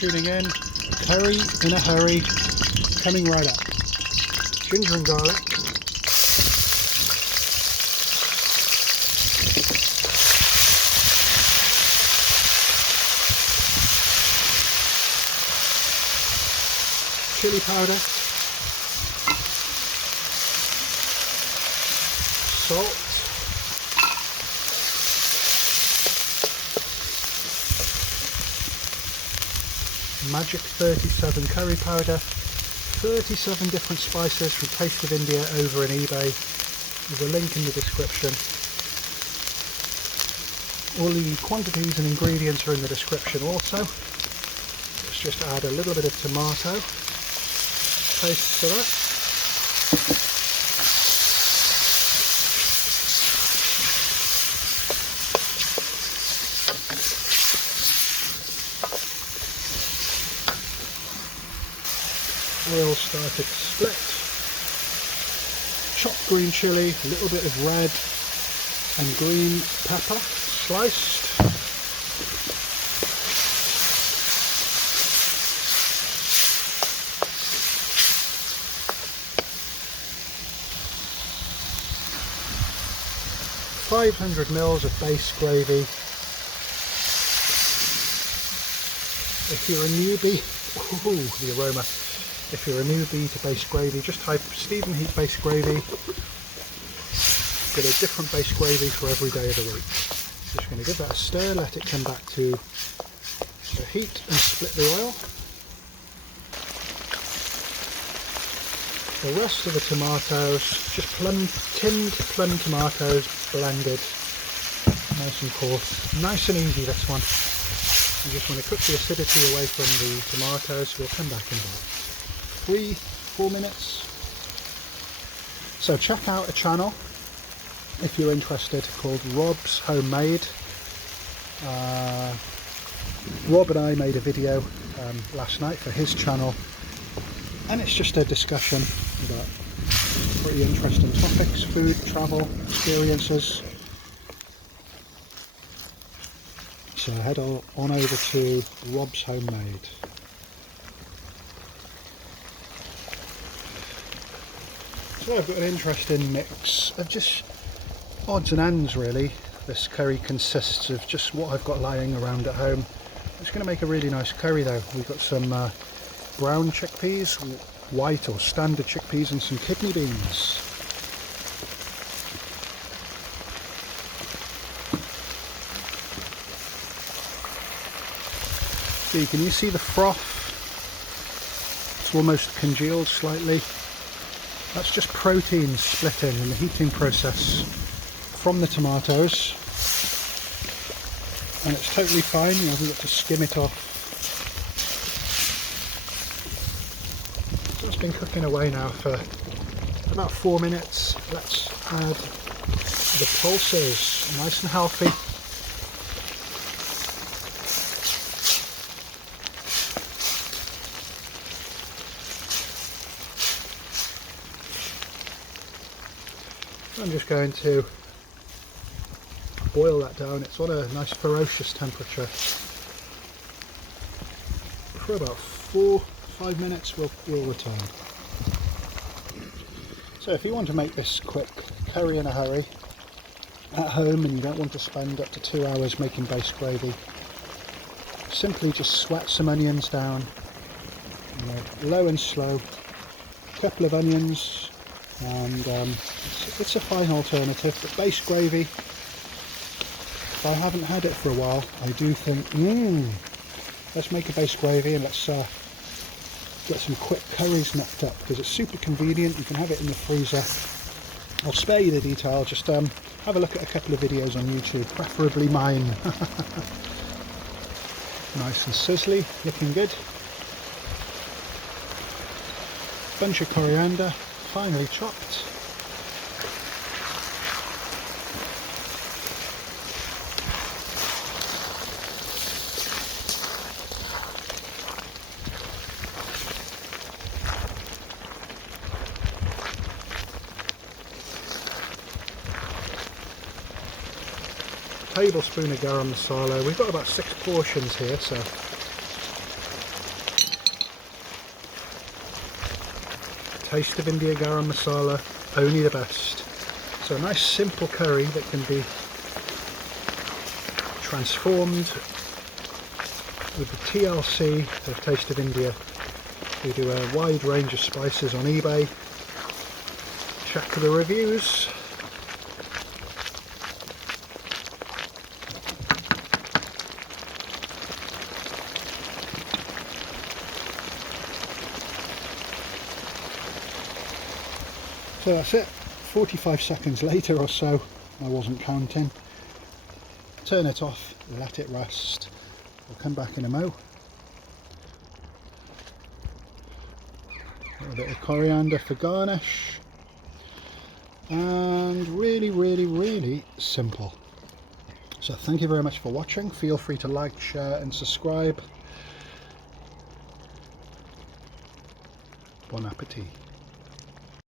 tuning in. Curry in a hurry, coming right up. Ginger and garlic. Chilli powder. Salt. Magic 37 curry powder, 37 different spices from Taste of India over in eBay. There's a link in the description. All the quantities and ingredients are in the description also. Let's just add a little bit of tomato paste to that. Oil started to split. Chopped green chilli, a little bit of red and green pepper sliced. .500 ml of base gravy. If you're a newbie, ooh, the aroma. If you're a newbie to base gravy, just type Stephen Heap base gravy. Get a different base gravy for every day of the week. Just going to give that a stir, let it come back to the heat and split the oil. The rest of the tomatoes, just tinned plum tomatoes, blended, nice and coarse. Nice and easy, this one. You just want to cook the acidity away from the tomatoes. We'll come back in about 3-4 minutes. So check out a channel if you're interested called Rob's Homemade. Rob and I made a video last night for his channel, and it's just a discussion about pretty interesting topics: food, travel, experiences. So head on over to Rob's Homemade. So I've got an interesting mix of just odds and ends really. This curry consists of just what I've got lying around at home. It's going to make a really nice curry though. We've got some brown chickpeas, white or standard chickpeas, and some kidney beans. So can you see the froth? It's almost congealed slightly. That's just protein splitting in the heating process from the tomatoes, and it's totally fine. You haven't got to skim it off. So it's been cooking away now for about 4 minutes. Let's add the pulses, nice and healthy. I'm just going to boil that down. It's on a nice ferocious temperature for about 4-5 minutes. We'll return. So if you want to make this quick curry in a hurry at home and you don't want to spend up to 2 hours making base gravy, simply just sweat some onions down, low and slow, a couple of onions, and it's a fine alternative. But base gravy, if I haven't had it for a while, I do think, let's make a base gravy and let's get some quick curries knocked up, because it's super convenient. You can have it in the freezer. I'll spare you the detail, just have a look at a couple of videos on YouTube, preferably mine. Nice and sizzly, looking good. Bunch of coriander, finely chopped. Tablespoon of Garam Masala. We've got about 6 portions here, so Taste of India Garam Masala, only the best. So a nice simple curry that can be transformed with the TLC of Taste of India. We do a wide range of spices on eBay. Check the reviews. So that's it, 45 seconds later or so, I wasn't counting. Turn it off, let it rest. We'll come back in a mo. A little bit of coriander for garnish. And really simple. So thank you very much for watching. Feel free to like, share and subscribe. Bon appetit.